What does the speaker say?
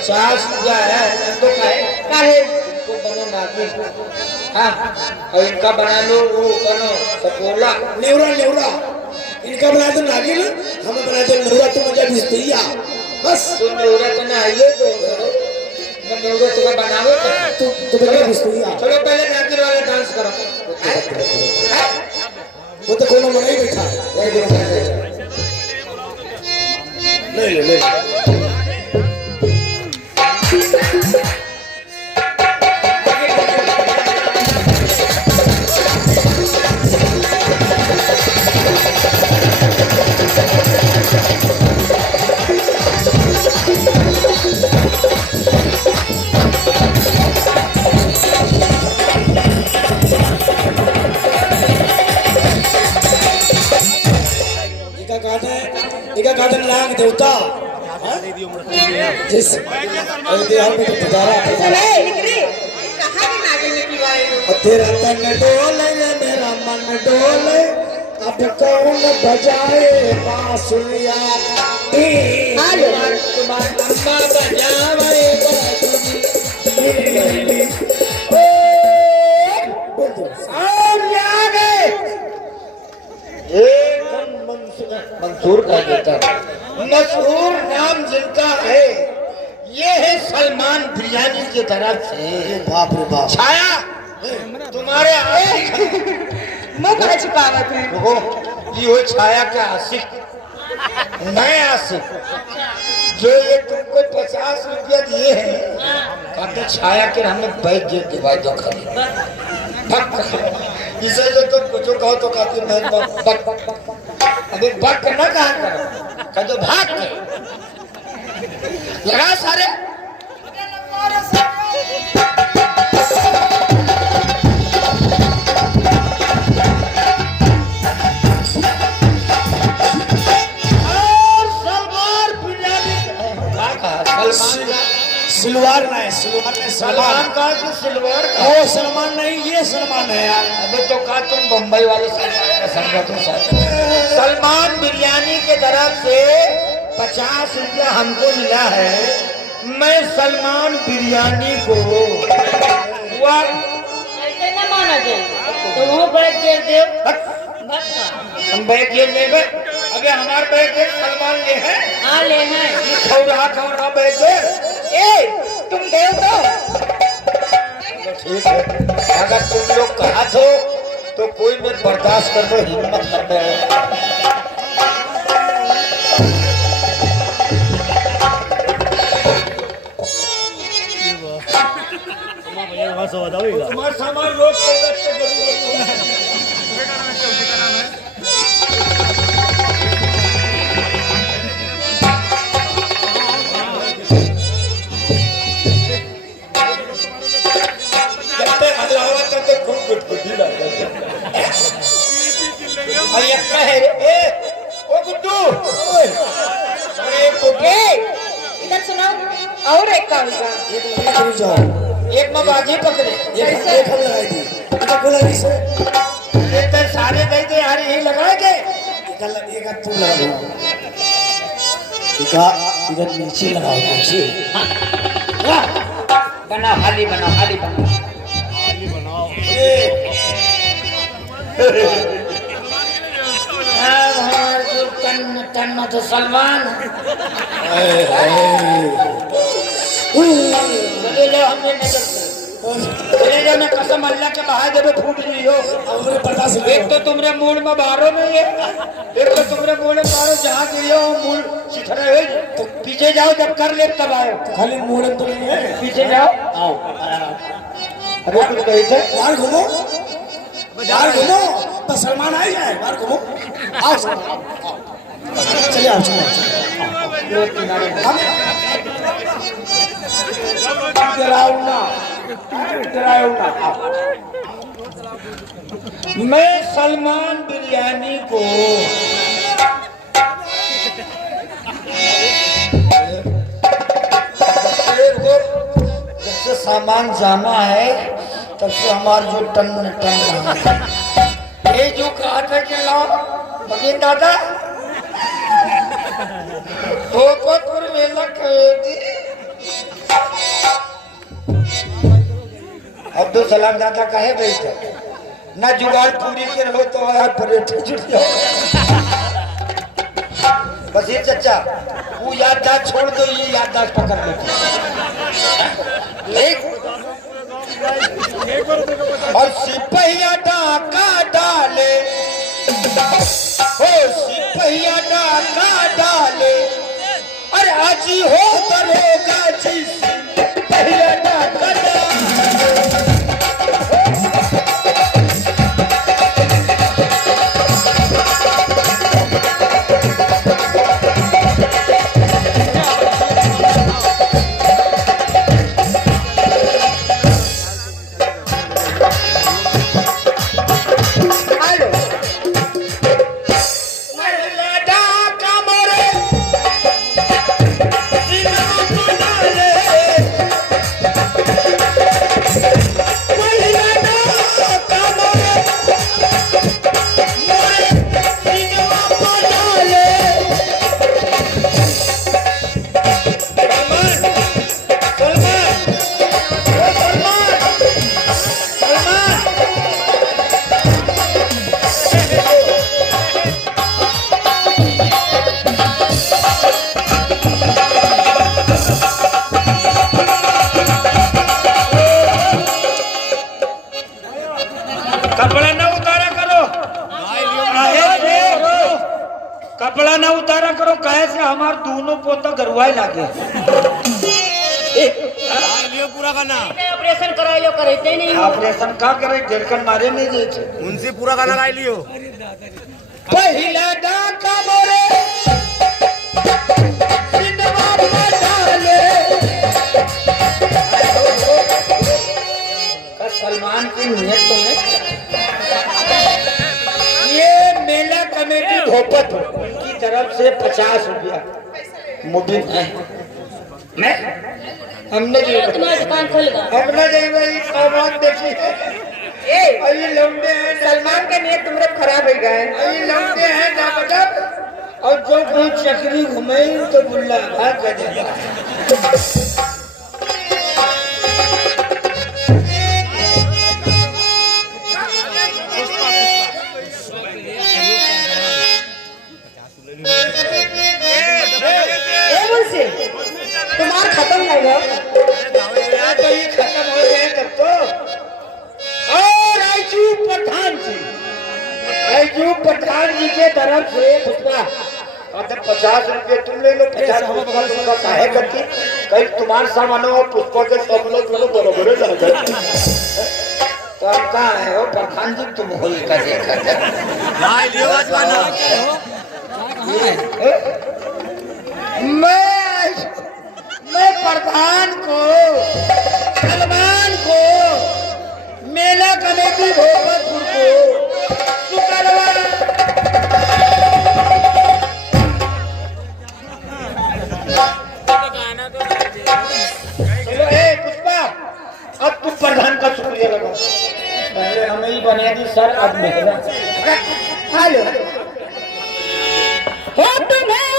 50 रुपया है तो काहे तुमको बनो नागिन। हाँ और इनका बना लो वो कनो सपोला नेवरा नेवरा इनका बना दो नागिन हमें बना दो नेवरा तो मजा भिस्तैया बस तुम नेवरा तो ना आइए तो मैं नेवरा तुम्हें बनावे तो मजा भिस्तैया। चलो पहले नागिन वाला डांस करो। वो तो कोनो मना ही बैठा ले ले ले इका गादन लाग देवता जिस अरे हम तो पुजारा चले निकले कहां के नागिन ने पिवाए तेरा तन डोले मेरा मन डोले अब कौन बजाए बांसुरिया तुम्हारी अम्मा बजावे बांसुरी मंसूर का बेटा मशहूर नाम जिनका है ये है सलमान बिरयानी की तरफ से। बाप रे बाप छाया तुम्हारे मुंह पर छुपावत है हो ये हो छाया का आशिक मैं आशिक जो ये तुमको 50 रुपया दिए हैं कहते छाया के हमें बैठ दे दिवाई दो खाली इसे जो तुम कुछ कहो तो कहती मैं बक अभी बक न कहा करो कह दो भाग के लगा सारे सिलवार ना है सलमान का जो सिल्वर का वो सलमान नहीं ये सलमान है यार। अबे तो कहा तुम बम्बई वाले सलमान का समझो तो सलमान बिरयानी के तरफ से 50 रुपया हमको मिला है। मैं सलमान बिरयानी को ऐसे ना माना जाए तो वो बैठ के दे हम बैग ये ले अबे हमारे बैग सलमान ले है हां ले हैं ये खौरा बैग ए तुम दे दो ठीक है अगर तुम लोग कहा तो कोई मैं बर्दाश्त कर दो हिम्मत कर दो। तुम्हारा सामान रोक इधर सुनो और एक काम का एक में बाजी पकड़े एक हम लगाई थी इधर बोला इसे तो सारे दे दे यार यही लगाएंगे एक तू लगा दो इधर नीचे लगाओ नीचे बना हाली बनाओ हमारे जो तन तो सलमान चले जाओ हमें नजर चले जाओ ना कसम अल्लाह के बाहर जब फूट रही हो एक तो तुमरे मूड में बारो नहीं है एक तो तुमरे मूड में बारो जहाँ के हो मूड सिखरे हो तो पीछे जाओ जब कर ले तब आओ खाली मूड़न तो नहीं है पीछे जाओ आओ अरे कुछ कही थे बाहर घूमो तो सलमान आ जाए बाहर घूमो आओ चलिए आओ मैं सलमान बिरयानी को जब से सामान जाना है तब से हमारे जो टन ये जो कहा था कि लाओ बगिन दादा भोपतपुर मेला अब्दुल सलाम दादा कहे गई थे ना जुगाड़ पूरी के रहो तो यार पर्यटन जुट जाओ। बसीर चचा वो याददाश्त छोड़ दो, ये याददाश्त पकड़ लो। और सिपहिया डाका डाले, हो सिपहिया डाका डाले, अरे आजी हो दरोगा जी सिपहिया डाका डाले। कपड़ा ना उतारा करो, कपड़ा ना उतारा करो, कहे से हमार दोनों पोता गरुआई लागे। पूरा गाना ऑपरेशन कराइयो करते नहीं। ऑपरेशन का करे, ढेरकन मारे नहीं जाए। उनसे पूरा गाना गाई लियो। पहिला डाका मोरे सिंधवा में डाले, का सलमान की नियत तो है। ये मेला कमेटी भोपत की तरफ से 50 रुपया मुबीन है। मैं हमने जो तुम्हारी दुकान खोलेगा। हमने जो भाई सामान देखी है, ये लौंडे हैं, सलमान का नियत तुमरे खराब हो गए। ये लौंडे हैं ना मतलब, और जो कोई चक्री घुमाई तो बुल्ला भाग कर देगा। तुम्हारा खत्म नहीं हुआ तो ये खत्म हो गए तब तो। और राजू पठान जी के तरफ से पुष्पा 50 रुपये तुम ले लो। 50 रुपये काहे करती, कहीं तुम्हारे सामान और पुष्पा के सामने दोनों बराबर लग गए। तो अब कहाँ है वो पठान जी, तुम होली का देखा मैं प्रधान को, सलमान को, मेला कमेटी भोपतपुर को शुक्रवार चलो। पुष्पा अब तुम प्रधान का शुक्रिया लगाओ। पहले हमें ही बने दी सर, अब मेरा। हेलो हो तुम्हें